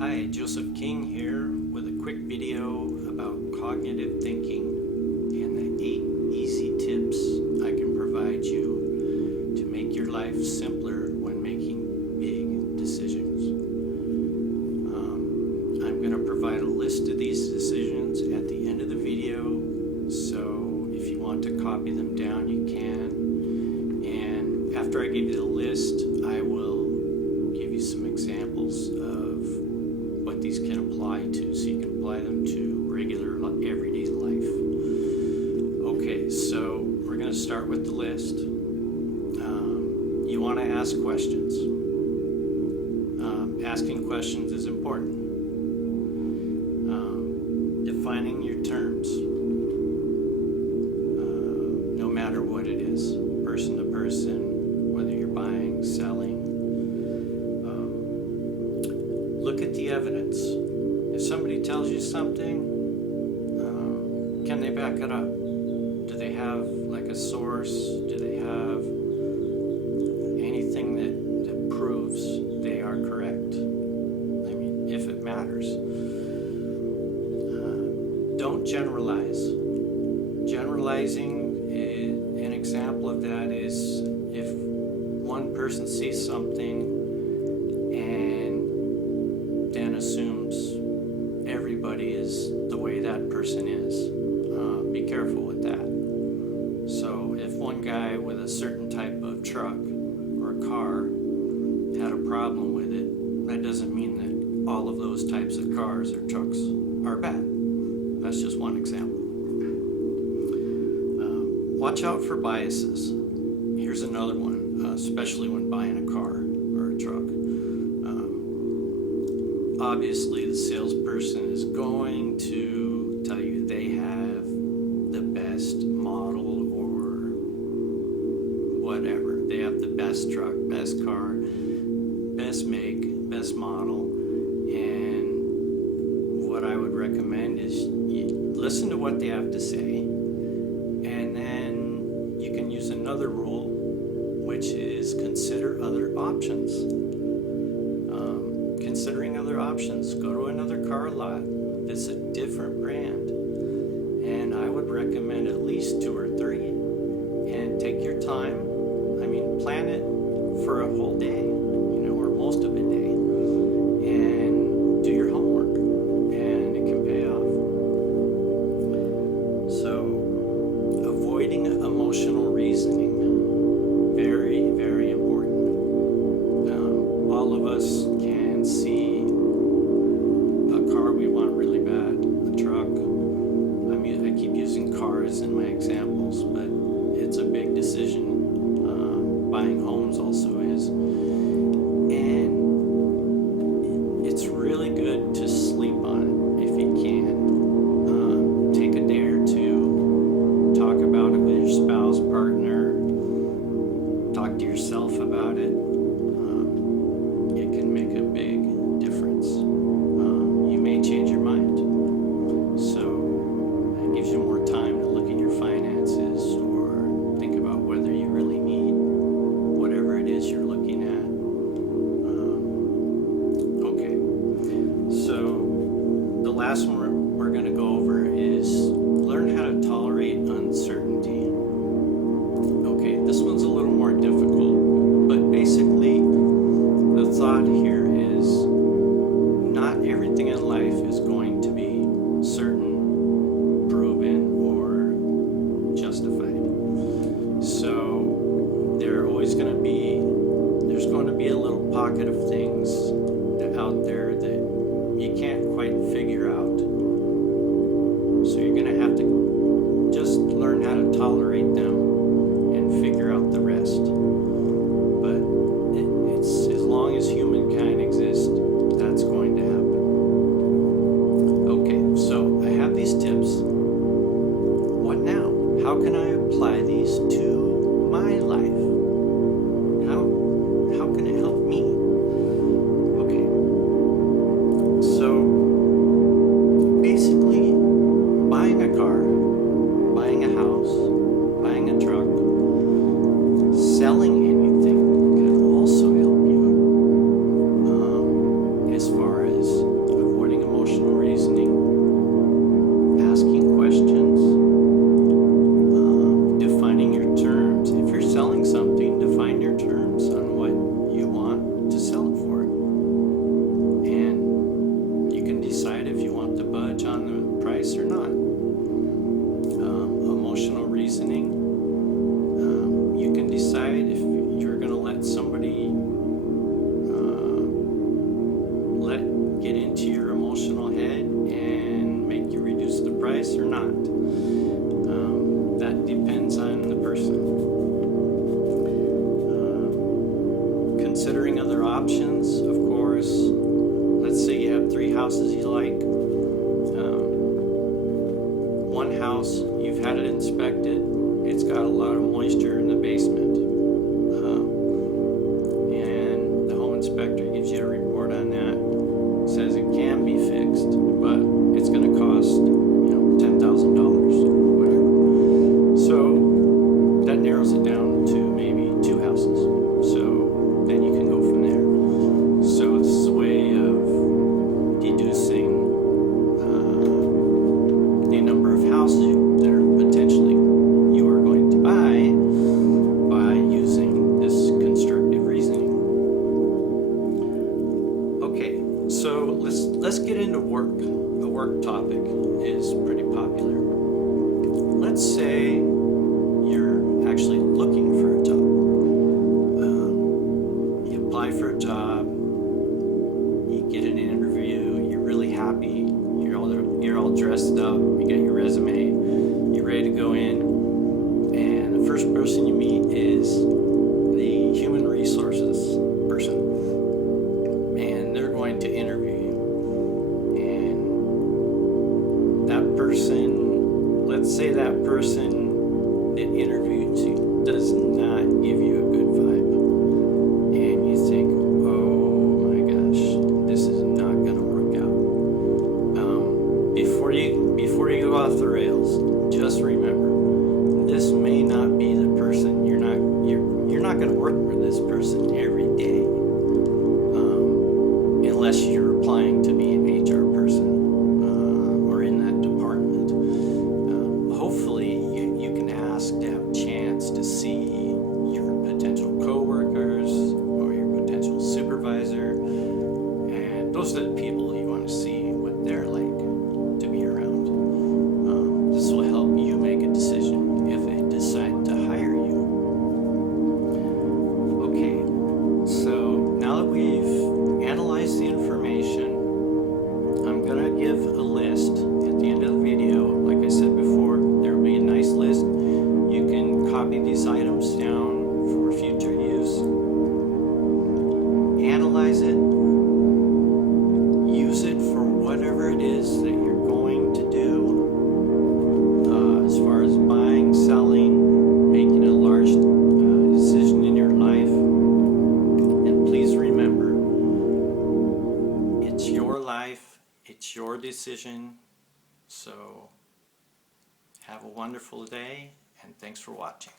Hi, Joseph King here with a quick video about cognitive thinking and the 8 easy tips I can provide you to make your life simpler when making big decisions. I'm going to provide a list of these decisions at the end of the video, so if you want to copy them down, you can. And after I give you the list, I will give you some examples of what these can apply to, so you can apply them to regular everyday life. Okay, so we're going to start with the list. You want to ask questions. Asking questions is important. Defining your terms, no matter what it is, person to person, whether you're buying, selling. Look at the evidence. If somebody tells you something, can they back it up? Do they have like a source? Do they have anything that proves they are correct? I mean, if it matters. Don't generalize. Generalizing, an example of that is if one person sees something and then assumes everybody is the way that person is. Be careful with that. So if one guy with a certain type of truck or car had a problem with it, that doesn't mean that all of those types of cars or trucks are bad. That's just one example. Watch out for biases. Here's another one, especially when buying a car or a truck. Obviously, the salesperson is going to tell you they have the best model or whatever. They have the best truck, best car, best make, best model. And what I would recommend is you listen to what they have to say, and then you can use another rule, which is consider other options. Considering other options, go to another car lot that's a different brand, and I would recommend at least 2 or 3, and take your time. I mean, plan it for a whole day, or most of a day, and do your homework, and it can pay off. So, avoiding emotional reasoning, very, very important. All of us can see a car we want really bad, a truck. I keep using cars in my examples, but it's a big decision. Buying homes also is. And it's really good to sleep on it if you can. Take a day or two, talk about it with your spouse, partner, talk to yourself about it. It can make a big difference. You may change your mind. So it gives you more time to look at your finances or think about whether you really need whatever it is you're looking at. Okay. So the last one we're going to go over is learn how to tolerate uncertainty. Okay, this one's a little more difficult, but basically the thought here is not everything in life is going to be certain, proven, or justified. So there's going to be a little pocket of things out there that you can't quite figure out. houses you like. One house, you've had it inspected, it's got a lot of moisture in the basement. And the home inspector gives you a report on that. Says it can be fixed, but it's going to cost, $10,000 or whatever. So that narrows it down to maybe 2 houses. So then you can go from there. So it's a way of deducing the number of houses that are potentially you are going to buy by using this constructive reasoning. Okay, so let's get into work. A work topic is pretty popular. Let's say you're actually looking for a job. You apply for a job, you get an interview, you're really happy, you're all dressed up, you got your resume, you're ready to go in, and the first person you meet is the human resources person, and they're going to interview you. And that person, let's say that person that interviewed you does not give you a good vibe, and you think, oh my gosh, this is not going to work out. Before you go off the rails, just remember, this may not be the person. You're not going to work with this person every day, unless you're applying to be an HR person or in that department. Hopefully you can ask to have a chance to see your potential coworkers or your potential supervisor, and those are the people you want to see what they're like to be around. This will help you make a decision if they decide to hire you. Okay, so now that we've analyzed the information, I'm going to give a list at the end of the video. Like I said before, there will be a nice list. You can copy these items down for future use. Analyze it. Use it for whatever it is that you're going to do. As far as buying, selling, making a large decision in your life. And please remember, it's your life, it's your decision. So have a wonderful day, and thanks for watching.